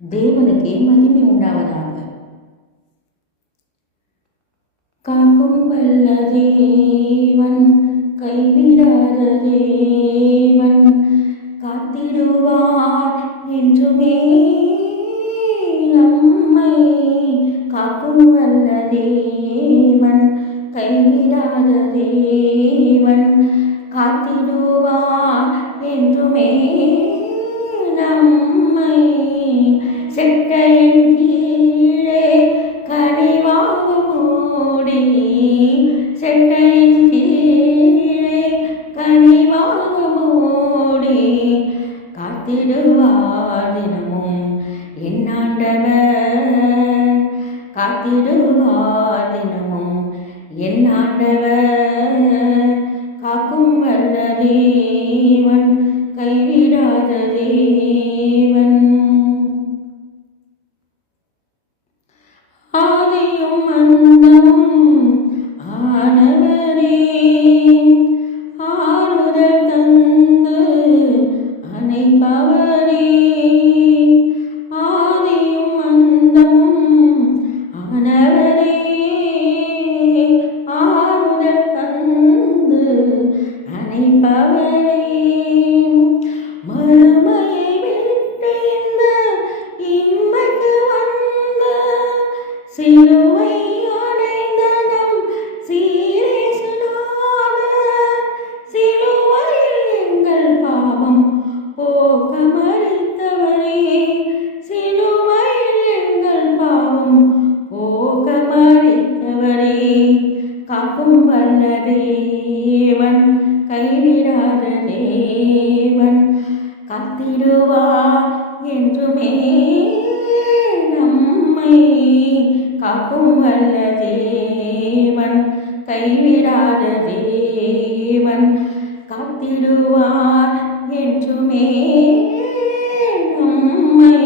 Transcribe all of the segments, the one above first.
தேவனுக்கே மகிமை உண்டாவதாக? காக்கும் வல்ல தேவன் கைவிடாத தேவன் காத்திடுவார் என்றுமே நம்மை காக்கும் வல்ல தேவன் கைவிடாத தேவன் காத்திடுவார் என்றுமே நம்மை செட்டையின் கீழே கனிவாக மூடி செட்டையின் கீழே கனிவாக மூடி காத்திடுவார் தினமும் என்னாண்டவர் காத்திடுவார் தினமும் என்னாண்டவர் காக்கும் வல்ல தேவன் கைவிடாத தேவன் சிலுவை அடைந்த நம் சீரேசுநாதர் சிலுவையில் எங்கள் பாவம் போக மறுத்தவரே. சிலுவையில் எங்கள் பாவம் போக மறுத்தவரே. காக்கும் வல்ல காத்திடுவார் என்றுமே நம்மை காக்கும் வல்ல தேவன் கைவிடாத தேவன். காத்திடுவார் என்றுமே நம்மை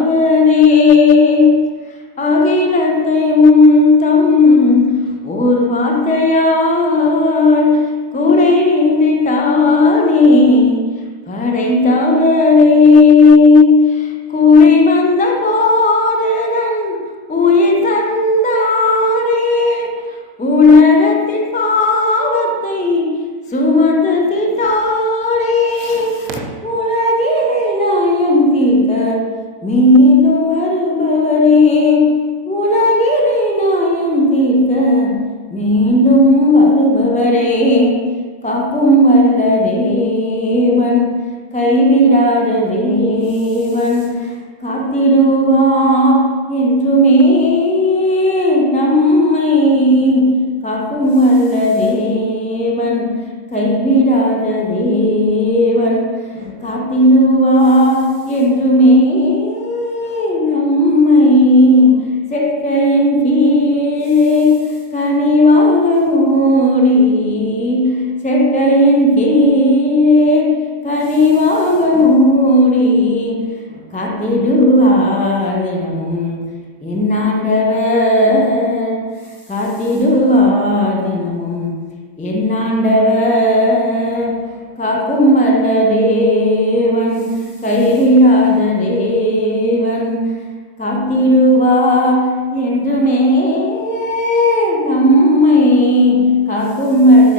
படைத்தவரே அகிலத்தையும் தம் ஓர் வார்த்தையால் குறைவின்றி தானே படைத்தவனே. மீண்டும் வருபவரே. காக்கும் வல்ல தேவன் கைவிடாத தேவன் காத்திடுவா என்றுமே காத்திடுவாரினும் என்னாண்டவர் காத்திடுவாரினும் என்னாண்டவர் காக்கும் வல்ல தேவன் கைவிடாத தேவன் காத்திடுவார் என்றுமே நம்மை காக்கும் வல்ல